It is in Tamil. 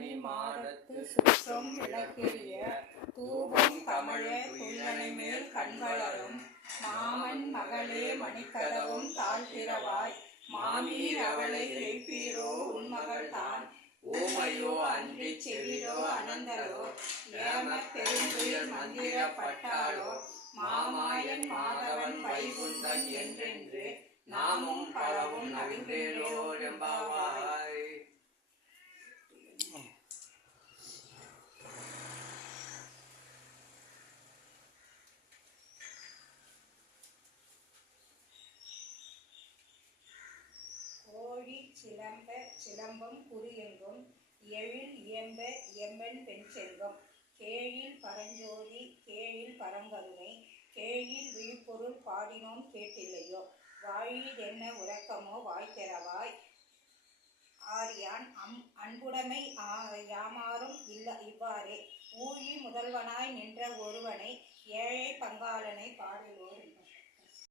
தூமணி மாடத்து சுற்றம் விளக்கெரிய தூபம் கமழ துள்ளனை மேல் கண்வளரும் மாமன் மகளே மணிக்கதவும் தாழ்த்திரவாய். மாமீர் அவளை இழைப்பீரோ உன்மகள் தான். ஊமையோ அன்றி செவிடோ அனந்தரோ. ஏம பெருந்துயில் மந்திரப்பட்டாளோ. மாமாயன் மாதவன் வைகுந்தன் என்றென்று. நாமும் சிலம்ப சிலம்பம் குறியெங்கும் எழில் இயம்ப எம்பன் பெண் செல்வம் கேழில் பரஞ்சோதி கேழில் பரங்கருணை கேழில் விழிப்பொருள் பாடினோம் கேட்டில்லையோ? வாழிதென்ன உறக்கமோ வாய்த்தெறவாய் ஆரியான் அம் அன்புடைமை ஆ- யாமாறும் இல்ல இவ்வாறே. ஊழி முதல்வனாய் நின்ற ஒருவனை ஏழை பங்காளனை பா